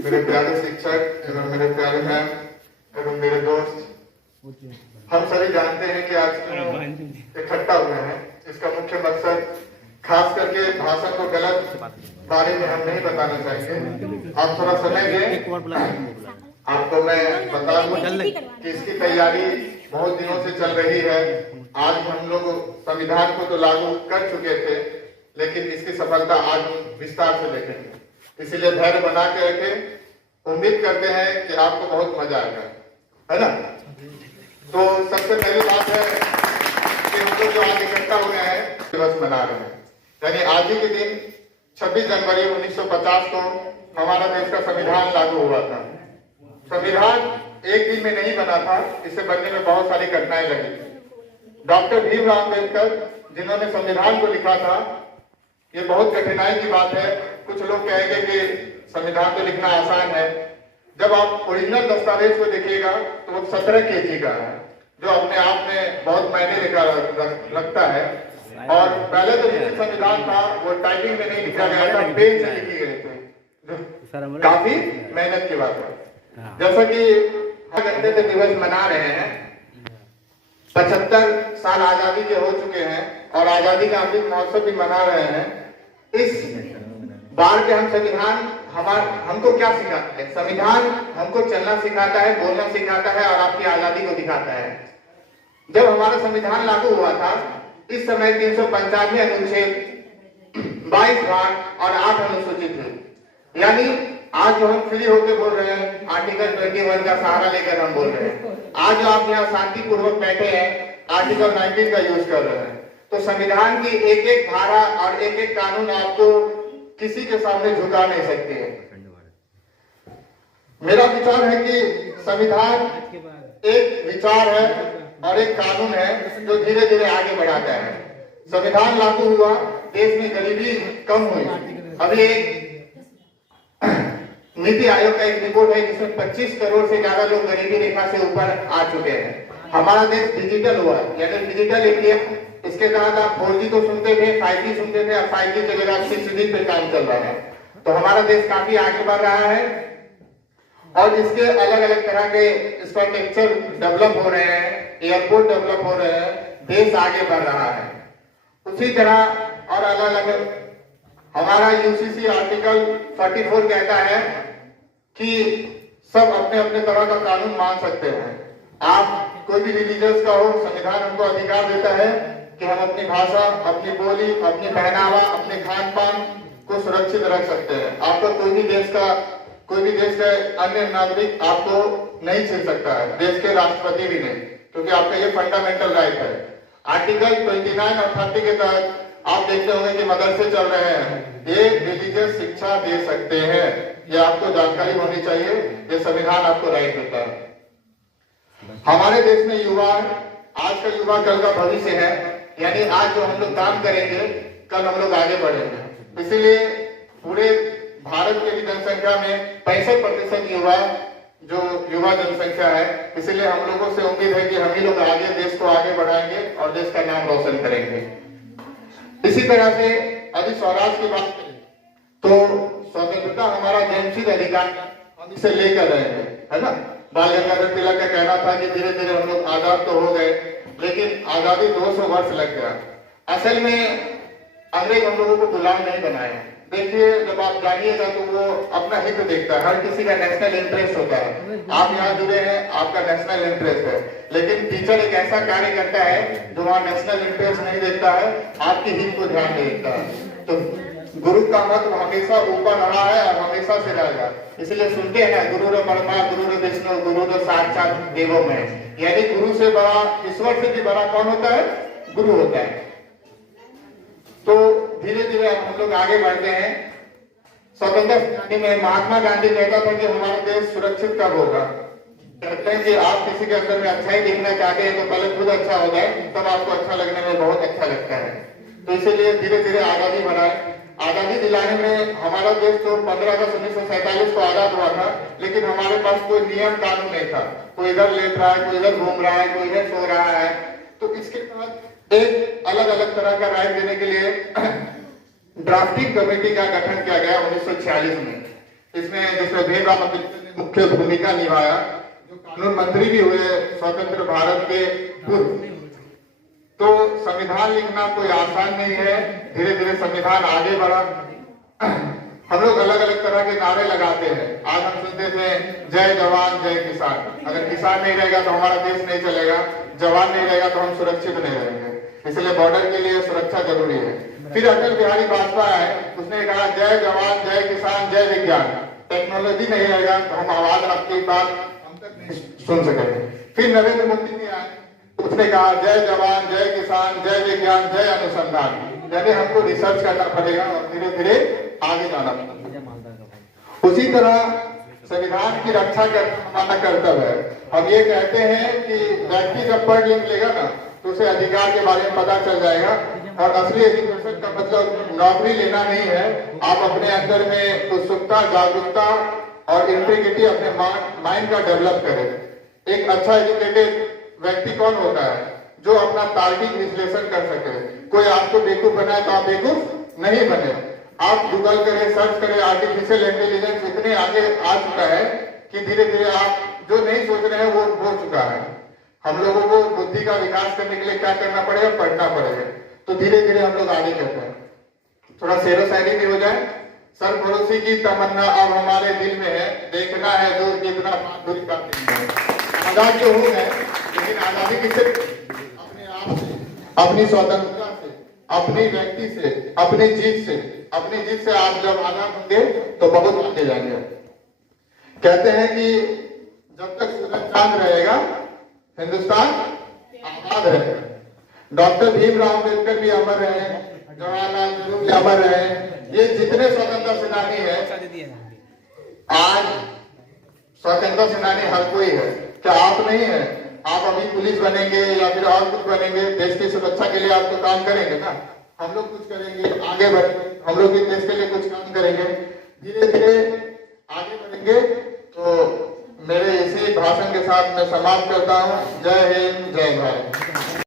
मेरे प्यारे शिक्षक एवं मेरे प्यारे मैम एवं मेरे दोस्त, हम सभी जानते हैं कि आज इकट्ठा हुए हैं। इसका मुख्य मकसद खास करके भाषा को गलत बारे में हम नहीं बताना चाहेंगे। आप थोड़ा समय दें, आपको मैं बता दूं कि इसकी तैयारी बहुत दिनों से चल रही है। आज हम लोग संविधान को तो लागू कर चुके थे, लेकिन इसकी सफलता आज विस्तार से देखेंगे। इसीलिए धैर्य बना के रखें। उम्मीद करते हैं कि आपको बहुत मजा आएगा, है ना। तो सबसे पहली बात है कि हम लोग जो आज इकट्ठा हुए हैं दिवस मना रहे हैं, यानी आज ही के दिन 26 जनवरी 1950 को हमारा देश का संविधान लागू हुआ था। संविधान एक दिन में नहीं बना था, इसे बनने में बहुत सारी कठिनाई लगी। डॉक्टर भीमराव अम्बेडकर जिन्होंने संविधान को लिखा था, ये बहुत कठिनाई की बात है। कुछ लोग कहेंगे कि संविधान को लिखना आसान है। जब आप ओरिजिनल दस्तावेज को देखिएगा तो वो 17 केजी का है, जो अपने आप में बहुत मायने रखता है। और पहले तो जिस संविधान था वो टाइपिंग में नहीं लिखा गया था, पेन से लिखे गए थे, जो काफी मेहनत की बात है। जैसा कि गणतंत्र दिवस मना रहे हैं, 75 साल आजादी के हो चुके हैं और आजादी का अमृत महोत्सव भी मना रहे हैं। इस बार के हम संविधान हमको क्या सिखाता है? संविधान हमको चलना सिखाता है, बोलना सिखाता है और आपकी आजादी को दिखाता है। जब हमारा संविधान लागू हुआ था, इस समय 395 अनुच्छेद, 22 भाग और 8 अनुसूचित थे। यानी आज जो हम फ्री होकर बोल रहे हैं, आर्टिकल 21 का सहारा लेकर हम बोल रहे हैं। आज जो आप यहाँ शांतिपूर्वक बैठे हैं, आर्टिकल 19 का यूज कर रहे हैं। तो संविधान की एक एक धारा और एक एक कानून आपको किसी के सामने झुका नहीं सकती है। मेरा विचार है कि संविधान एक विचार है और एक कानून है जो धीरे धीरे आगे बढ़ाता है। संविधान लागू हुआ, देश में गरीबी कम हुई। अभी एक नीति आयोग का एक रिपोर्ट है जिसमें 25 करोड़ से ज्यादा लोग गरीबी रेखा से ऊपर आ चुके हैं। हमारा देश डिजिटल हुआ, यानी डिजिटल इंडिया। इसके तहत आप 4G तो सुनते थे, 5G सुनते थे, अब 5G की जगह 6G पे काम चल रहा है। तो हमारा देश काफी आगे बढ़ रहा है और इसके अलग अलग तरह के इंफ्रास्ट्रक्चर डेवलप हो रहे हैं, एयरपोर्ट डेवलप हो रहे हैं, देश आगे बढ़ रहा है। उसी तरह और अलग अलग हमारा यूसीसी आर्टिकल 44 कहता है कि सब अपने अपने तरह का कानून मान सकते हैं। आप कोई भी रिलीजियस का हो, संविधान हमको अधिकार देता है कि हम अपनी भाषा, अपनी बोली, अपनी पहनावा, अपने खान पान को सुरक्षित रख सकते हैं। आपको कोई भी देश के अन्य नागरिक आपको नहीं छीन सकता है, देश के राष्ट्रपति भी नहीं, क्योंकि आपका ये फंडामेंटल राइट है। आर्टिकल 29 और 30 के तहत आप देखते होंगे कि मदरसे चल रहे हैं, ये रिलीजियस शिक्षा दे सकते हैं। ये आपको जानकारी होनी चाहिए, ये संविधान आपको राइट देता है। हमारे देश में युवा, आज का युवा कल का भविष्य है, यानी आज जो हम लोग काम करेंगे कल हम लोग आगे बढ़ेंगे। इसीलिए पूरे भारत की जनसंख्या में 65% युवा जनसंख्या है। इसलिए हम लोगों से उम्मीद है कि हम ही लोग आगे देश को आगे बढ़ाएंगे और देश का नाम रोशन करेंगे। इसी तरह से यदि स्वराज की बात करें तो स्वतंत्रता हमारा जन्मसिद्ध अधिकार, हम इसे लेकर रहे हैं, है ना। बाल गंगाधर तिलक का कहना था कि धीरे धीरे हम लोग आजाद तो हो गए, लेकिन आजादी 200 वर्ष लग गया। असल में अंग्रेज हम लोगों को गुलाम नहीं बनाया। देखिए, जब आप जानिएगा तो वो अपना हित देखता है, हर किसी का नेशनल इंटरेस्ट होता है। आप यहाँ जुड़े हैं, आपका नेशनल इंटरेस्ट है, लेकिन टीचर एक ऐसा कार्य करता है जो वहाँ नेशनल इंटरेस्ट नहीं देखता है, आपके हित को ध्यान नहीं देता है। तो गुरु का महत्व हमेशा ऊपर रहा है और हमेशा से रहेगा। इसलिए सुनते हैं ना, गुरु ब्रह्मा, गुरु विष्णु, गुरु साक्षात देवो में, यानी गुरु से बड़ा, ईश्वर से भी बड़ा कौन होता है? गुरु होता है। तो धीरे धीरे अब हम लोग आगे बढ़ते हैं। स्वतंत्रता में महात्मा गांधी कहता था कि हमारा देश सुरक्षित कब होगा। कहते हैं कि आप किसी के अंदर में अच्छाई देखना चाहते हैं तो पहले खुद अच्छा हो जाए, तब आपको अच्छा लगने में बहुत अच्छा लगता है। तो इसीलिए धीरे धीरे आजादी बढ़ाए। आजादी दिलाने में हमारा देश तो 15 अगस्त 1947 को आजाद हुआ था, लेकिन हमारे पास कोई नियम कानून नहीं था। कोई इधर लेट रहा है, कोई इधर घूम रहा है, कोई इधर सो रहा है। तो इसके तहत एक अलग अलग तरह का राय देने के लिए ड्राफ्टिंग कमेटी का गठन किया गया 1946 में। इसमें जिसमें भीमराव अम्बेडकर ने मुख्य भूमिका निभाया, जो कानून मंत्री भी हुए स्वतंत्र भारत के पूर्व। तो संविधान लिखना कोई आसान नहीं है। धीरे धीरे संविधान आगे बढ़ा। हम लोग अलग अलग तरह के नारे लगाते हैं। आज हम सुनते थे जय जवान जय किसान। अगर किसान नहीं रहेगा तो हमारा देश नहीं चलेगा, जवान नहीं रहेगा तो हम सुरक्षित नहीं रहेंगे। इसलिए बॉर्डर के लिए सुरक्षा जरूरी है। फिर अटल बिहारी वाजपेयी आए, उसने कहा जय जवान जय किसान जय विज्ञान। टेक्नोलॉजी नहीं रहेगा तो हम आवाज आपकी बात हम तक नहीं सुन सकेंगे। फिर नरेंद्र मोदी जी आए, उसने कहा जय जवान जय किसान जय विज्ञान जय अनुसंधान। यानी हमको रिसर्च करना पड़ेगा और धीरे धीरे आगे जाना पड़ेगा। उसी तरह संविधान की रक्षा करना हमारा कर्तव्य है। हम ये कहते हैं कि व्यक्ति जब पढ़ लिख लेगा ना तो उसे अधिकार के बारे में पता चल जाएगा। और असली एजुकेशन का मतलब नौकरी लेना नहीं है। आप अपने अंदर में उत्सुकता, जागरूकता और इंटीग्रिटी अपने माइंड का डेवलप करें। एक अच्छा एजुकेटेड व्यक्ति कौन होता है? जो अपना तार्किक विश्लेषण कर सके। कोई आपको बेवकूफ बनाए तो आप बेवकूफ नहीं बने। आप गूगल करें, सर्च करें। आर्टिफिशियल इंटेलिजेंस इतने आगे आ चुका है कि धीरे धीरे आप जो नहीं सोच रहे हैं वो हो चुका है। हम लोगों को बुद्धि का विकास करने के लिए क्या करना पड़ेगा? पढ़ना पड़ेगा। तो धीरे धीरे हम लोग आगे करते हैं। थोड़ा शेरो शायरी भी हो जाए। सरफरोशी की तमन्ना अब हमारे दिल में है, देखना है दूर कितना दूरी का है। आजाद जो हो गए, लेकिन आजादी किससे? अपने आप से, अपनी स्वतंत्रता से, अपनी व्यक्ति से, अपनी जीत से। अपनी जीत से आप जब आजाद होंगे तो बहुत आगे जाएंगे। कहते हैं कि जब तक सूरज चांद रहेगा हिंदुस्तान आजाद रहेगा। डॉक्टर भीमराव अम्बेडकर भी अमर रहे, जवाहरलाल नेहरू भी अमर रहे। ये जितने स्वतंत्रता सेनानी है, आज स्वतंत्रता सेनानी हर कोई है। क्या आप नहीं है? आप अभी पुलिस बनेंगे या फिर और कुछ बनेंगे, देश की सुरक्षा के लिए आप तो काम करेंगे ना। हम लोग कुछ करेंगे, आगे बढ़ेंगे, हम लोग इस देश के लिए कुछ काम करेंगे, धीरे धीरे आगे बढ़ेंगे। तो मेरे इसी भाषण के साथ मैं समाप्त करता हूँ। जय हिंद, जय भारत।